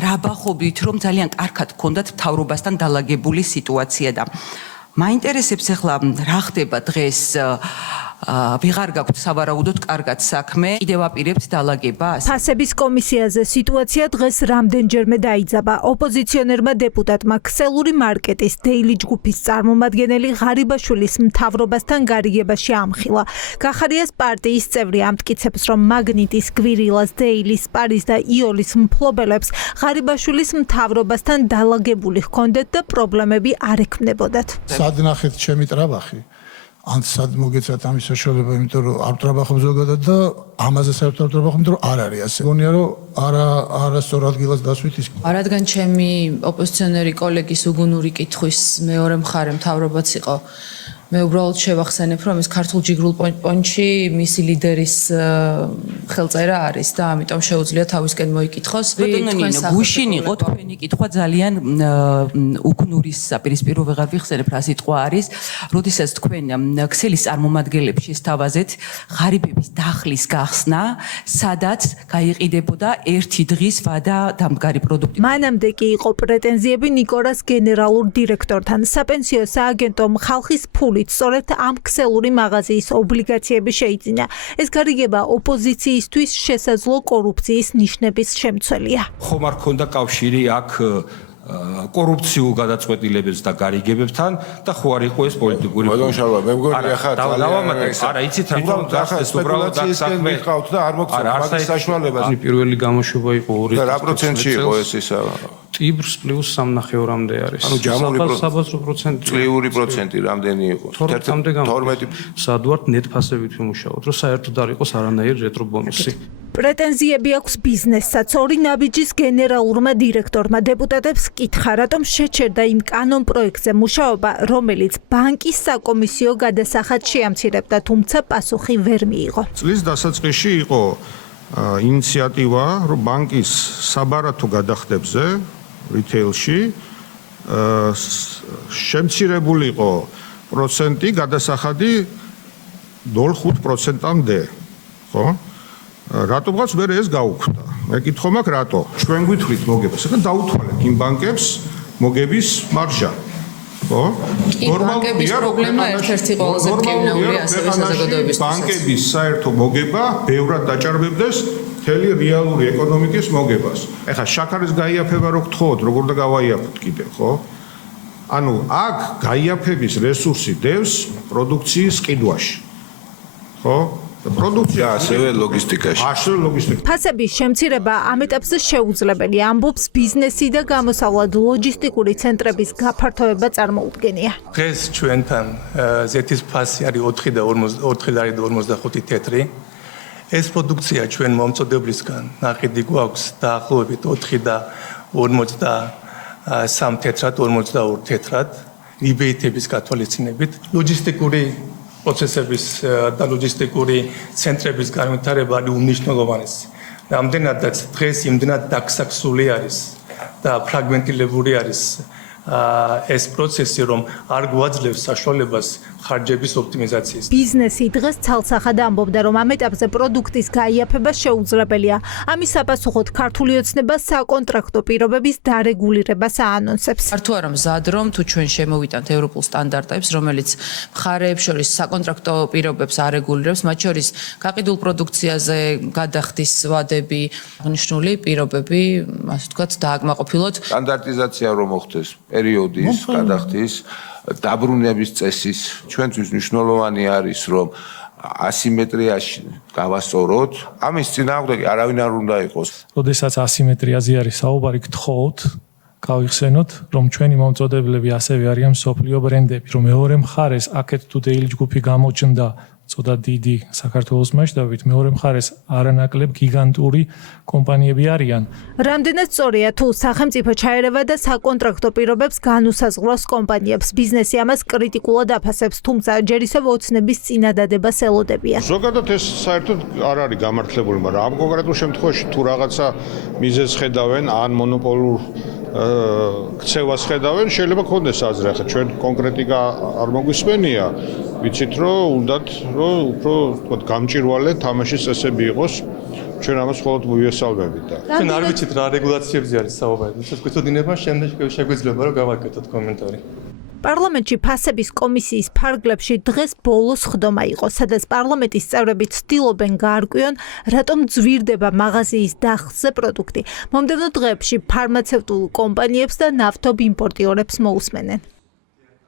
სწრაბახობით, რომ ძალიან კარგად გქონდათ მთავრობასთან დალაგებული სიტუაცია და მაინტერესებს ახლა რა ხდება დღეს ვეღარ გაქვთ სავარაუდოდ კარგად საქმე, კიდევ აპირებთ დალაგებას. ფასების კომისიაზე სიტუაცია დღეს რამდენჯერმე დაიძაბა. ოპოზიციონერმა დეპუტატმა ქსელური მარკეტის დეილი ჯგუფის წარმომადგენელი ღარიბაშვილის მთავრობასთან გარიგებაში ამხილა. გახარიას პარტიის წევრი ამტკიცებს, რომ მაგნიტის, გვირილას, დეილის, სპარის და იოლის მფლობელებს ღარიბაშვილის მთავრობასთან დალაგებული ჰქონდეთ და პრობლემები არ ექმნებოდათ. სად ნახეთ ჩემი ტრაბახი? ან სად მოგეცათ ამის საშუალება, იმიტომ რომ არ ტრაბახობ ზოგადად და ამაზე საერთოდ არ ტრაბახობ, იმიტომ რომ არ არის ასე. გონია რომ არასწორ ადგილას დასვით ის. რადგან ჩემი ოპოზიციონერი კოლეგის უგუნური კითხვის მეორე მხარე მთავრობაც იყო, მე უბრალოდ შევახსენებ, რომ ის ქართულ ჯიგრულ პონჩი მისი ლიდერის ხელწერა არის და ამიტომ შეუძლია თავისკენ მოიკითხოს. გუშინ იყო თქვენი კითხვა ძალიან უგნურის საპირისპირო ვეღარ ვიხსენებ რა სიტყვა არის, როდესაც თქვენ ქსელის წარმომადგენლებს შესთავაზეთ ღარიბების დახლის გახსნა, სადაც გაიყიდებოდა ერთი დღის ვადა დამდგარი პროდუქტი. მანამდე კი იყო პრეტენზიები ნიკორას გენერალურ დირექტორთან. საპენსიო სააგენტომ ხალხის ფული სწორედ ამ ქსელური მაღაზიის ობლიგაციები შეიძინა. ეს გარიგება ოპოზიციისთვის შესაძლო კორუფციის ნიშნების შემცველია. ხომ არ ქონდა კავშირი აქ კორუფციულ გადაწყვეტილებებს და გარიგებებთან და ხო არ იყო ეს პოლიტიკური მოდონშალვა მე მგონი ახლა არა იცით რომ გახდეს უბრალოდ აქ საქმე მიყავთ და არ მოგწონთ მაგის საშუალებას. პირველი გამოშვება იყო 2 და რა პროცენტში იყო ეს ისა? ტიბრს პლუს 3.5-მდე არის. ანუ ჯამური პროცენტი. წლიური პროცენტი რამდენი იყო? 12. სადვართ ნეტფასებით ვიმუშაოთ, რომ საერთოდ არ იყოს არანაირი რეტრობონუსი. პრეტენზიები აქვს ბიზნესსაც. ორი ნაბიჯის გენერალურმა დირექტორმა დეპუტატებს კითხა, რატომ შეჩერდა იმ კანონ პროექტზე მუშაობა, რომელიც ბანკის საკომისიო გადასახადს შეამცირებდა, თუმცა პასუხი ვერ მიიღო. წლის დასაწყისში იყო ინიციატივა, რომ ბანკის საბარათო გადახდებზე რიტეილში შემცირებული იყო პროცენტი გადასახადი 0.5%-მდე, ხო? რატომღაც ვერ ეს გაუქმდა. მე კითხო მაქვს რატო? ჩვენ გვითვლით მოგებას, ახლა დაუთვალეთ იმ ბანკებს მოგების მარჟა. ხო? ბანკების პრობლემა ერთ-ერთი ყველაზე მტკივნეული ასევე საზოგადოებისთვის. ბანკების საერთო მოგება ბევრად დაჭარბებდეს მთელი რეალური ეკონომიკის მოგებას. ეხლა შაქარის გაიაფება რო გთხოვთ, როგორ და გავაიაფოთ კიდე, ხო? ანუ აქ გაიაფების რესურსი დევს პროდუქციის ყიდვაში. ხო? პროდუქცია ასევე ლოგისტიკაში. ფასების შემცირება ამ ეტაპზე შეუძლებელია, ამბობს ბიზნესი და გამოსავლად ლოჯისტიკური ცენტრების გაფართოება წარმოუდგენია. დღეს ჩვენთან ზეთის ფასი არის 4.45 თეთრი. ეს პროდუქცია ჩვენ მომწოდებლისგან ნაყიდი გვაქვს დაახლოებით 4.53 თეთრად, 42 თეთრად, რიბეიტების გათვალისწინებით, ლოჯისტიკური პროცესების და ლოჯისტიკური ცენტრების განვითარება არის უმნიშვნელოვანესი. რამდენადაც დღეს იმდენად დაკსაქსული არის და ფრაგმენტირებული არის ეს პროცესი, რომ არ გვაძლევს საშუალებას ხარჯების ოპტიმიზაციის. ბიზნესი დღეს ცალსახად ამბობდა, რომ ამ ეტაპზე პროდუქტის გაიაფება შეუძლებელია. ამის საპასუხოდ ქართული ოცნება საკონტრაქტო პირობების დარეგულირებას აანონსებს. არ თუ არა მზად რომ თუ ჩვენ შემოვიტანთ ევროპულ სტანდარტებს, რომელიც მხარეებს შორის საკონტრაქტო პირობებს არეგულირებს, მათ შორის გაყიდულ პროდუქციაზე გადახდის ვადები, აღნიშნული პირობები, ასე ვთქვათ, დააკმაყოფილოთ. სტანდარტიზაცია რომ მოხდეს პერიოდის გადახდის დაბრუნების წესის ჩვენთვის მნიშვნელოვანი არის რომ ასიმეტრიაში გავასწოროთ. ამის წინააღმდეგ არავინ არ უნდა იყოს. როდესაც ასიმეტრიაზე არის საუბარი, გთხოვთ გავიხსენოთ, რომ ჩვენი მომწოდებლები ასევე არიან მსოფლიო ბრენდები, რომ მეორე მხარეს აქეთ თუ დეილი ჯგუფი გამოჩნდა ცოტა დიდი საქართველოს მასშტაბით, მეორე მხარეს არანაკლებ გიგანტური კომპანიები არიან. რამდენად სწორია თუ სახელმწიფო ჩაერევა და საკონტრაქტო პირობებს განუსაზღვროს კომპანიებს. ბიზნესი ამას კრიტიკულად აფასებს, თუმცა ჯერ ისევ ოცნების წინადადებას ელოდებია. ზოგადად ეს საერთოდ არ არის გამართლებული, მაგრამ ამ კონკრეტულ შემთხვევაში თუ რაღაცა მიზეზს ხედავენ, ან მონოპოლურ ქცევას ხედავენ, შეიძლება ქონდეს აზრი. ახლა ჩვენ კონკრეტიკა არ მოგვისმენია, ვიცით რომ უნდათ რომ უფრო თქვა გამჭირვალე თამაშის წესები იყოს ჩვენ ამას მხოლოდ მივესალმებით და ჩვენ არ ვიცით რა რეგულაციებზე არის საუბარი. თუმცა გვეცოდინება შემდეგ შეგვიძლია რომ გავაკეთოთ კომენტარი. პარლამენტში ფასების კომისიის ფარგლებში დღეს ბოლოს ხდომა იყო, სადაც პარლამენტის წევრები ცდილობენ გაარკვიონ, რატომ ძვირდება მაღაზიის დახზე პროდუქტი. მომდევნო დღეებში ფარმაცევტულ კომპანიებს და ნავთობ იმპორტიორებს მოусმენენ.